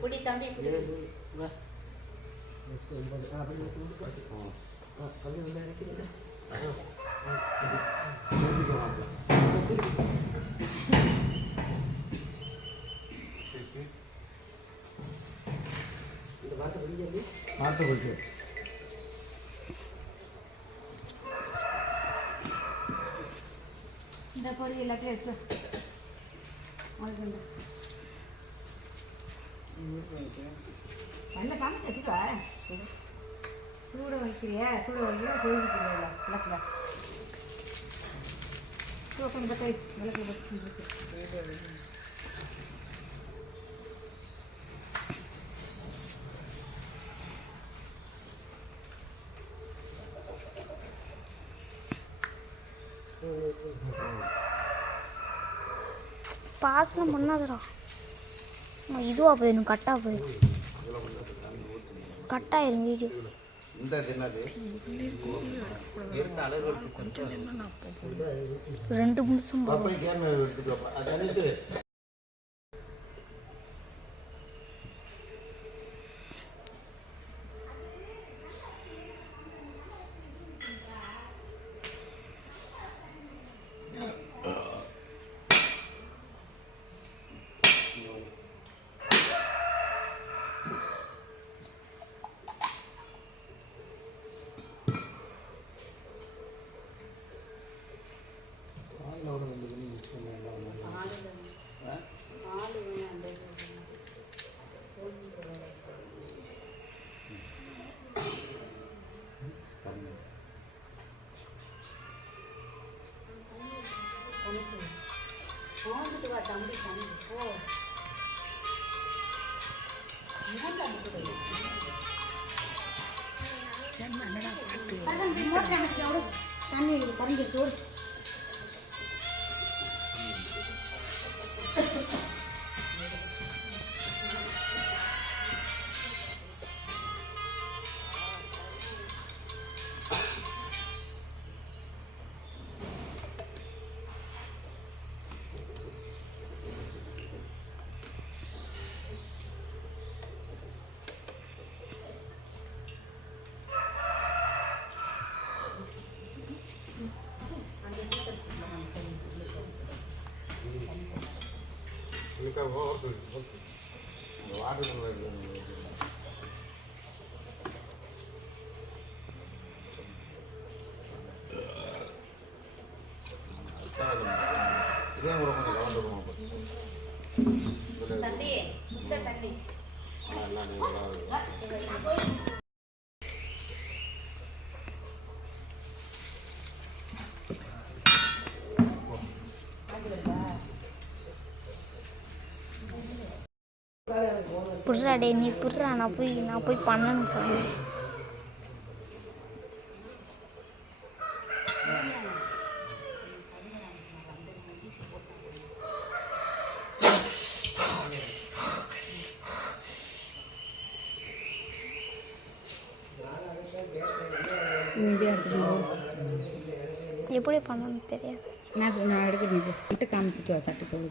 புடி தம்பி புடி ஏழு எட்டு ஒன்பது அப்படி எடுத்து விட்டு. ஆ, அப்படி உள்ள இந்த பாட்டு எல்லாத்தையும் எடுத்து உனக்கு நல்ல காமிச்சு வச்சுக்கோ சூட வைக்கிறியா? சூட வைக்கிறியா? கொழுந்துக்கிறியா விளக்கில் சூப்பன் பற்ற விளக்கு பற்றி பாஸ்லாம் பண்ணாதடா. இதுவாக போயிடும் கட்டாக போயிடும் கட்டாயிரும் வீடியோ. ரெண்டு நிமிஷம் தண்ணி இந்த சோறு இதே கூட கொஞ்சம் கவனம் தம்பி தண்ணி எல்லாம் புட்றா டே நீ புட்றா நான் போய் நான் போய் பண்ணணும் பாரு. எப்படி பண்ணணும்னு தெரியாது. நான் நான் எடுக்கிறேன் விட்டு காமிச்சிட்டு வா தட்டு போடு.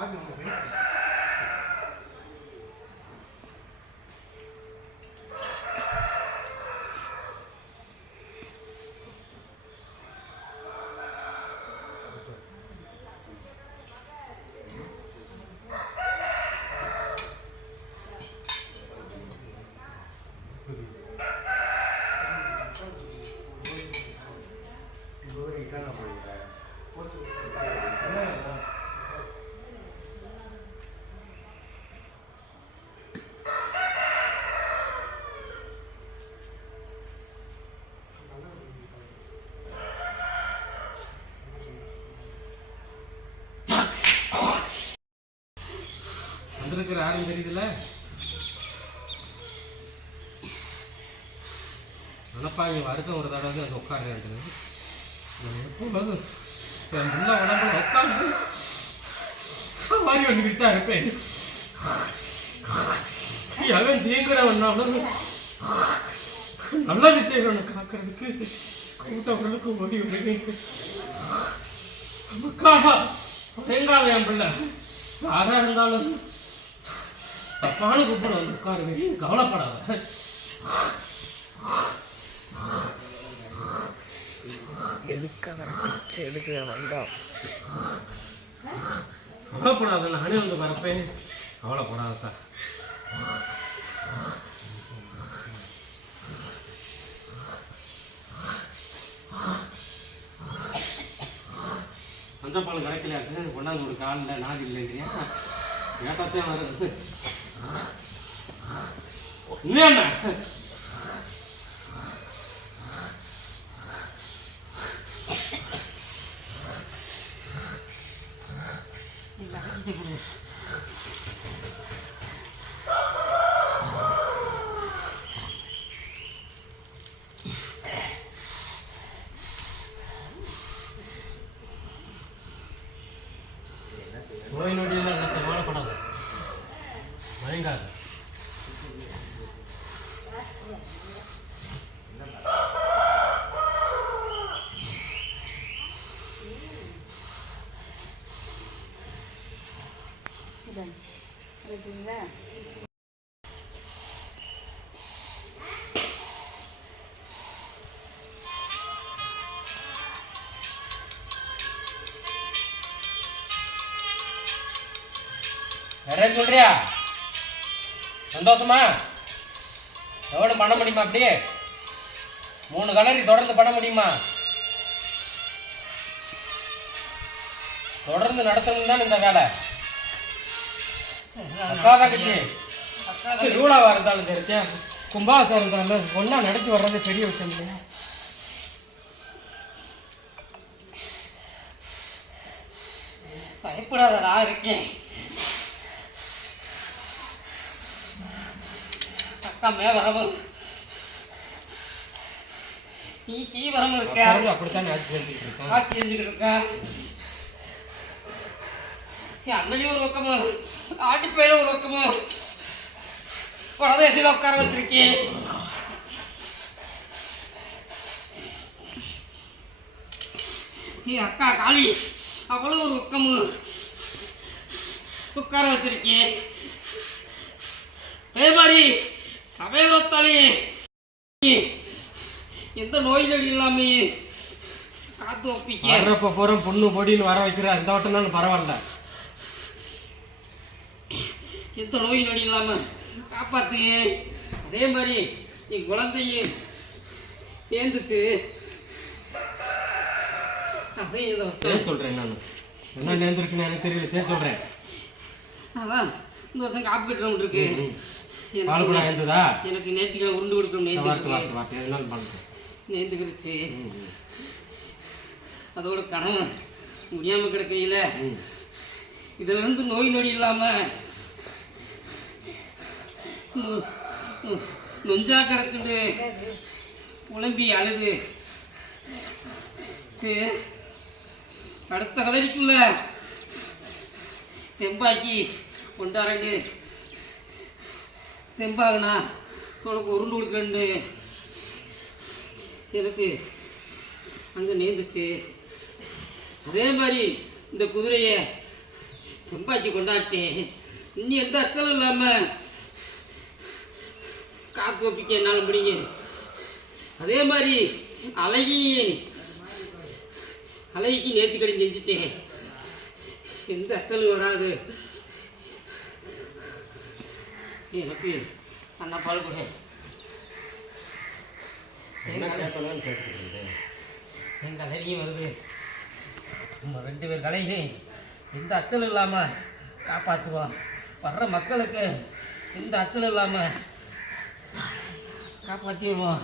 வெயிட் காப்பி யாரும் தெரியுதுல்ல? நினப்பாங்க வருத்தம் ஒரு தடவை அங்கே உட்காருறது எப்பவும் என் உள்ள உடம்புல உட்காந்து மாதிரி ஒன்று தான் இருப்பேன். அவன் தீங்குறவனாலும் நல்ல விஷயங்களை காக்கிறதுக்கு கூட்டவர்களுக்கு ஓடி வருகிறேன் நமக்காக பயங்காத என் பிள்ளை. யாரா இருந்தாலும் தப்பான கூப்பிட வந்து உட்காருவேன் கவலைப்படாத. எடுக்காத பிச்சை எடுக்கிற வேண்டாம் கவலைப்படாத நானே வந்து வரப்பேன் கவலைப்படாத சார். மஞ்சப்பால் கிடைக்கலையா கொண்டாந்து ஒரு காலில் நாடு இல்லைங்கிறியா கேட்டாத்தான் வருது இன்னும் என்ன நிறைய சொல்றியா? சந்தோஷமா? எவ்வளவு பண்ண முடியுமா அப்படியே மூணு கலரி தொடர்ந்து பண்ண முடியுமா? தொடர்ந்து நடத்தணும் தான் இந்த வேலை. அக்கா தங்கச்சி திருவிழாவா இருந்தாலும் தெரியும் கும்பாசம் இருந்தாலும் ஒன்னா நடத்தி வர்றது பெரிய விஷயம் இல்லையா? பயப்படாத நான் இருக்கேன். கம்மியாக வரவும் நீ தீவிரம் இருக்க? அப்படித்தான் ஆட்சி செஞ்சுக்கிட்டு இருக்கேன்? அண்ணனையும் ஒரு பக்கமா. ஆட்டி பையனும் ஒரு பக்கமா. குழந்தையில உட்கார வச்சிருக்கேன் நீ அக்கா காளி அவளும் ஒரு பக்கமும் உட்கார வச்சிருக்கேன் அதே மாதிரி சபையோத்தாலே எந்த நோய் நொடி இல்லாம காத்து வைப்பிக்க வர்றப்ப போற பொண்ணு பொடின்னு வர வைக்கிற அந்த வட்டம் தான் பரவாயில்ல. எந்த நோய் நொடி இல்லாம காப்பாத்துங்க அதே மாதிரி என் குழந்தையும் தேர்ந்துச்சு அதையும் சொல்றேன் நான். என்ன நேர்ந்துருக்குன்னு எனக்கு தெரியல. சொல்றேன். அதான் இந்த வருஷம் காப்பு கட்டுறவங்க இருக்கு. பால் கூட எனக்கு நேற்றுக்கிழமை உருண்டு கொடுக்கணும் எதுனாலும் பண்ணுறேன் நேர்ந்துக்கிடுச்சு ம் ம். அதோட கணவன் முடியாம கிடக்கையில இதுல இருந்து நோய் நொடி இல்லாம நொ- நொ- நொஞ்சா கிடக்குது புலம்பி அழுது. அடுத்த கலரிக்குள்ள தெம்பாக்கி கொண்டாரண்டு தெம்பாகனா உனக்கு உருண்டு கொடுக்கண்டு எனக்கு அங்கே நேர்ந்துச்சு. அதே மாதிரி இந்த குதிரையை தெம்பாக்கி கொண்டாட்டேன் இனி எந்த அச்சலும் இல்லாமல் காத்து ஒப்பிக்க என்னால் முடியும் அதே மாதிரி அழகி அழகிக்கு நேர்த்திக்கடி செஞ்சுட்டேன் எந்த அச்சலும் வராது. அண்ணா பால் கொடு. என் கலையும் வருது. நம்ம ரெண்டு பேர் கலையும் எந்த அச்சலும் இல்லாமல் காப்பாற்றுவோம் வர்ற மக்களுக்கு எந்த அச்சலும் இல்லாமல் காப்பாற்றிடுவோம்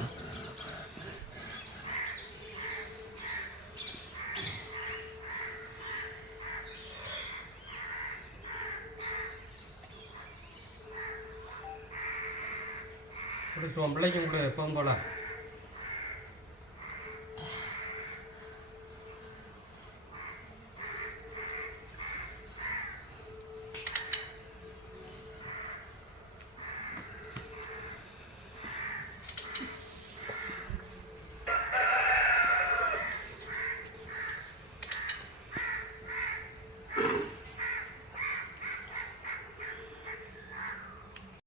கொடுத்து உன் பிள்ளைக்கும் கொடு எப்பவும் போல